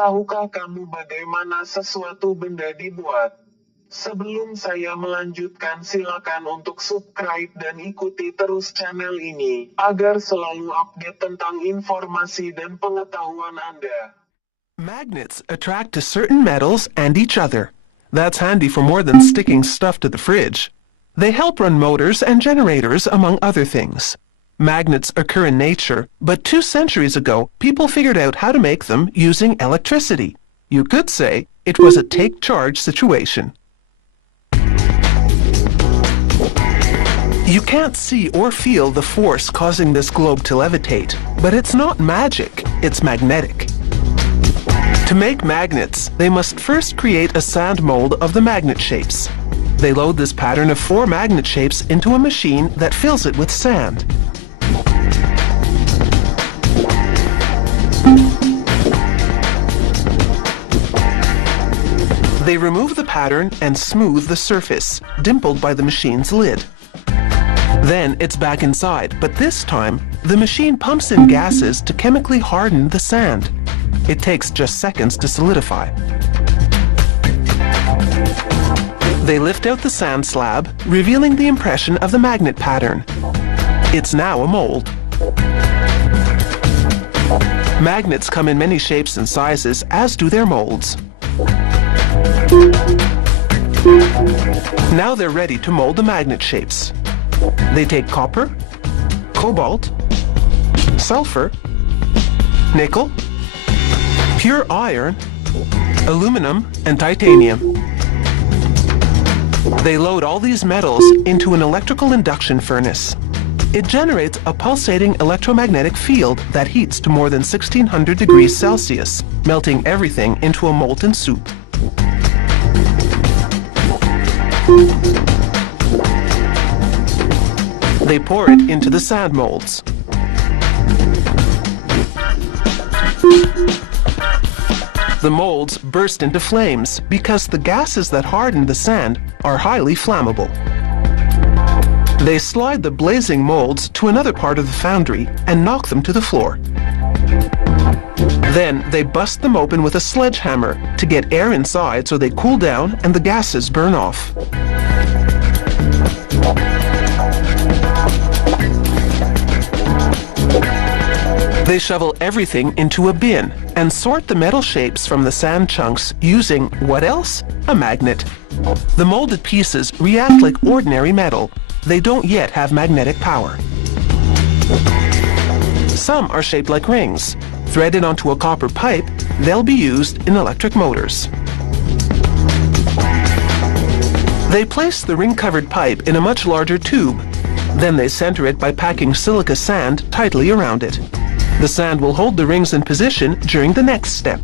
Tahukah kamu bagaimana sesuatu benda dibuat? Sebelum saya melanjutkan, silakan untuk subscribe dan ikuti terus channel ini, agar selalu update tentang informasi dan pengetahuan Anda. Magnets attract to certain metals and each other. That's handy for more than sticking stuff to the fridge. They help run motors and generators, among other things. Magnets occur in nature, but 2 centuries ago, people figured out how to make them using electricity. You could say it was a take-charge situation. You can't see or feel the force causing this globe to levitate, but it's not magic, it's magnetic. To make magnets, they must first create a sand mold of the magnet shapes. They load this pattern of 4 magnet shapes into a machine that fills it with sand. They remove the pattern and smooth the surface, dimpled by the machine's lid. Then it's back inside, but this time, the machine pumps in gases to chemically harden the sand. It takes just seconds to solidify. They lift out the sand slab, revealing the impression of the magnet pattern. It's now a mold. Magnets come in many shapes and sizes, as do their molds. Now they're ready to mold the magnet shapes. They take copper, cobalt, sulfur, nickel, pure iron, aluminum, and titanium. They load all these metals into an electrical induction furnace. It generates a pulsating electromagnetic field that heats to more than 1600 degrees Celsius, melting everything into a molten soup. They pour it into the sand molds. The molds burst into flames because the gases that harden the sand are highly flammable. They slide the blazing molds to another part of the foundry and knock them to the floor. Then they bust them open with a sledgehammer to get air inside so they cool down and the gases burn off. They shovel everything into a bin and sort the metal shapes from the sand chunks using, what else? A magnet. The molded pieces react like ordinary metal. They don't yet have magnetic power. Some are shaped like rings. Threaded onto a copper pipe, they'll be used in electric motors. They place the ring-covered pipe in a much larger tube. Then they center it by packing silica sand tightly around it. The sand will hold the rings in position during the next step.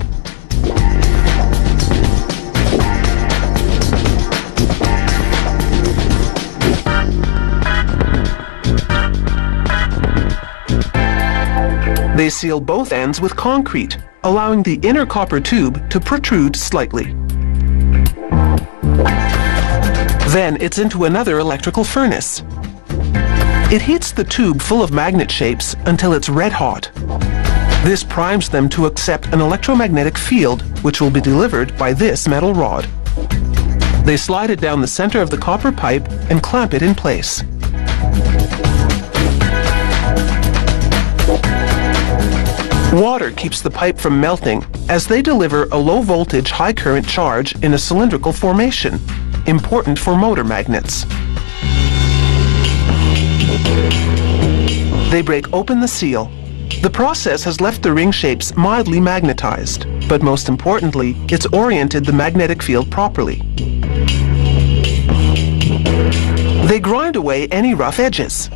They seal both ends with concrete, allowing the inner copper tube to protrude slightly. Then it's into another electrical furnace. It heats the tube full of magnet shapes until it's red hot. This primes them to accept an electromagnetic field, which will be delivered by this metal rod. They slide it down the center of the copper pipe and clamp it in place. Water keeps the pipe from melting as they deliver a low-voltage, high-current charge in a cylindrical formation, important for motor magnets. They break open the seal. The process has left the ring shapes mildly magnetized, but most importantly, it's oriented the magnetic field properly. They grind away any rough edges.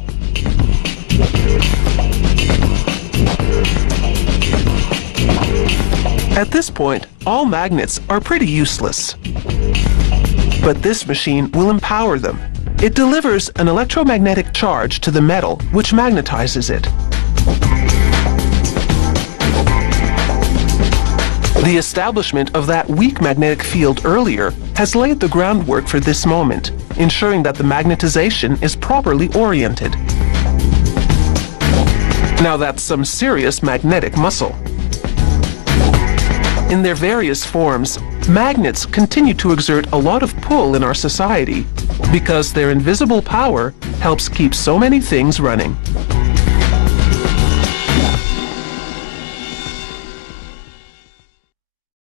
At this point, all magnets are pretty useless. But this machine will empower them. It delivers an electromagnetic charge to the metal, which magnetizes it. The establishment of that weak magnetic field earlier has laid the groundwork for this moment, ensuring that the magnetization is properly oriented. Now that's some serious magnetic muscle. In their various forms, magnets continue to exert a lot of pull in our society because their invisible power helps keep so many things running.